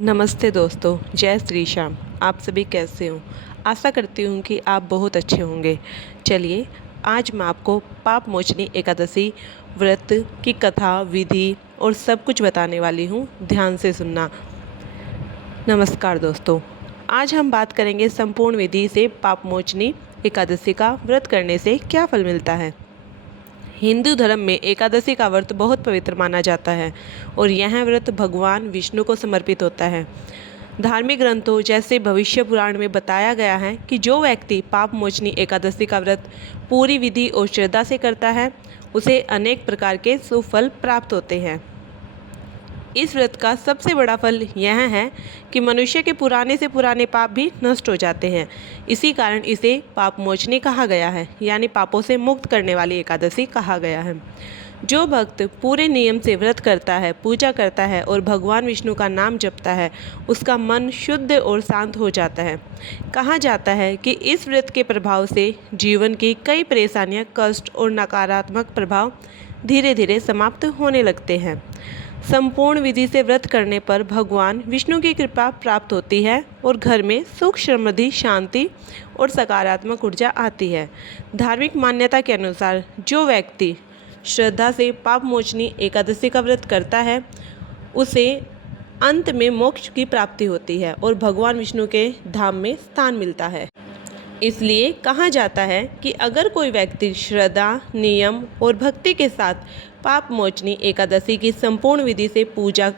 नमस्ते दोस्तों, जय श्री श्याम। आप सभी कैसे हो? आशा करती हूँ कि आप बहुत अच्छे होंगे। चलिए, आज मैं आपको पाप मोचनी एकादशी व्रत की कथा, विधि और सब कुछ बताने वाली हूँ। ध्यान से सुनना। नमस्कार दोस्तों, आज हम बात करेंगे संपूर्ण विधि से पाप मोचनी एकादशी का व्रत करने से क्या फल मिलता है। हिंदू धर्म में एकादशी का व्रत बहुत पवित्र माना जाता है और यह व्रत भगवान विष्णु को समर्पित होता है। धार्मिक ग्रंथों जैसे भविष्य पुराण में बताया गया है कि जो व्यक्ति पाप मोचनी एकादशी का व्रत पूरी विधि और श्रद्धा से करता है, उसे अनेक प्रकार के सुफल प्राप्त होते हैं। इस व्रत का सबसे बड़ा फल यह है कि मनुष्य के पुराने से पुराने पाप भी नष्ट हो जाते हैं। इसी कारण इसे पाप मोचनी कहा गया है, यानी पापों से मुक्त करने वाली एकादशी कहा गया है। जो भक्त पूरे नियम से व्रत करता है, पूजा करता है और भगवान विष्णु का नाम जपता है, उसका मन शुद्ध और शांत हो जाता है। कहा जाता है कि इस व्रत के प्रभाव से जीवन की कई परेशानियां, कष्ट और नकारात्मक प्रभाव धीरे धीरे समाप्त होने लगते हैं। संपूर्ण विधि से व्रत करने पर भगवान विष्णु की कृपा प्राप्त होती है और घर में सुख, समृद्धि, शांति और सकारात्मक ऊर्जा आती है। धार्मिक मान्यता के अनुसार जो व्यक्ति श्रद्धा से पाप मोचनी एकादशी का व्रत करता है, उसे अंत में मोक्ष की प्राप्ति होती है और भगवान विष्णु के धाम में स्थान मिलता है। इसलिए कहा जाता है कि अगर कोई व्यक्ति श्रद्धा, नियम और भक्ति के साथ पाप मोचनी एकादशी की संपूर्ण विधि से पूजा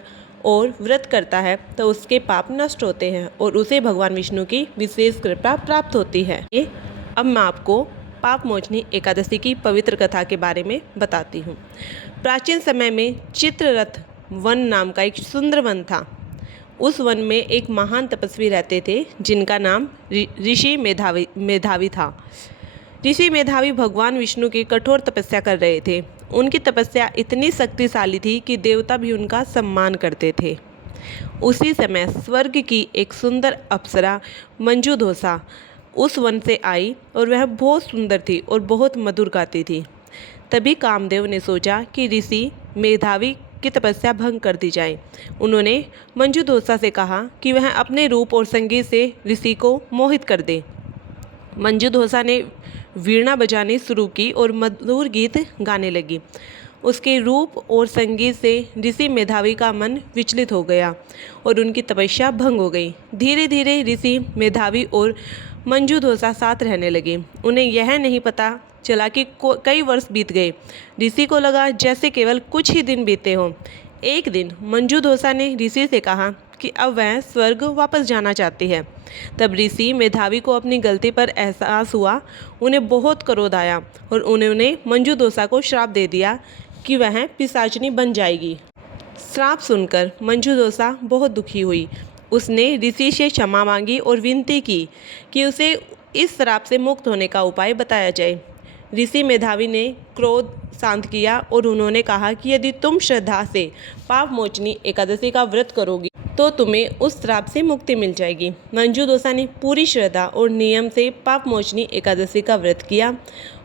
और व्रत करता है, तो उसके पाप नष्ट होते हैं और उसे भगवान विष्णु की विशेष कृपा प्राप्त होती है। अब मैं आपको पाप मोचनी एकादशी की पवित्र कथा के बारे में बताती हूँ। प्राचीन समय में चित्ररथ वन नाम का एक सुंदर वन था। उस वन में एक महान तपस्वी रहते थे जिनका नाम ऋषि मेधावी था। ऋषि मेधावी भगवान विष्णु की कठोर तपस्या कर रहे थे। उनकी तपस्या इतनी शक्तिशाली थी कि देवता भी उनका सम्मान करते थे। उसी समय स्वर्ग की एक सुंदर अप्सरा मंजूदोसा उस वन से आई और वह बहुत सुंदर थी और बहुत मधुर गाती थी। तभी कामदेव ने सोचा कि ऋषि मेधावी की तपस्या भंग कर दी जाए। उन्होंने मंजूदोसा से कहा कि वह अपने रूप और संगीत से ऋषि को मोहित कर दे। मंजूदोसा ने वीणा बजानी शुरू की और मधुर गीत गाने लगी। उसके रूप और संगीत से ऋषि मेधावी का मन विचलित हो गया और उनकी तपस्या भंग हो गई। धीरे धीरे ऋषि मेधावी और मंजूदोसा साथ रहने लगे। उन्हें यह नहीं पता चला कि कई वर्ष बीत गए। ऋषि को लगा जैसे केवल कुछ ही दिन बीते हों। एक दिन मंजूदोसा ने ऋषि से कहा कि अब वह स्वर्ग वापस जाना चाहती है। तब ऋषि मेधावी को अपनी गलती पर एहसास हुआ। उन्हें बहुत क्रोध आया और उन्होंने मंजूदोसा को श्राप दे दिया कि वह पिशाचिनी बन जाएगी। श्राप सुनकर मंजूदोसा बहुत दुखी हुई। उसने ऋषि से क्षमा मांगी और विनती की कि उसे इस श्राप से मुक्त होने का उपाय बताया जाए। ऋषि मेधावी ने क्रोध शांत किया और उन्होंने कहा कि यदि तुम श्रद्धा से पाप मोचनी एकादशी का व्रत करोगी तो तुम्हें उस श्राप से मुक्ति मिल जाएगी। मंजूदोसा ने पूरी श्रद्धा और नियम से पाप मोचनी एकादशी का व्रत किया।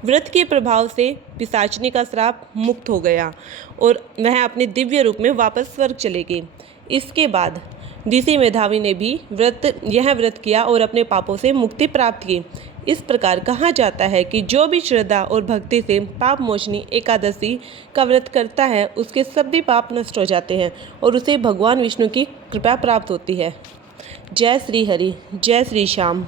व्रत के प्रभाव से पिशाचिनी का श्राप मुक्त हो गया और वह अपने दिव्य रूप में वापस स्वर्ग चले गई। इसके बाद ऋषि मेधावी ने भी यह व्रत किया और अपने पापों से मुक्ति प्राप्त की। इस प्रकार कहा जाता है कि जो भी श्रद्धा और भक्ति से पाप मोचनी एकादशी का व्रत करता है, उसके सभी पाप नष्ट हो जाते हैं और उसे भगवान विष्णु की कृपा प्राप्त होती है। जय श्री हरि, जय श्री श्याम।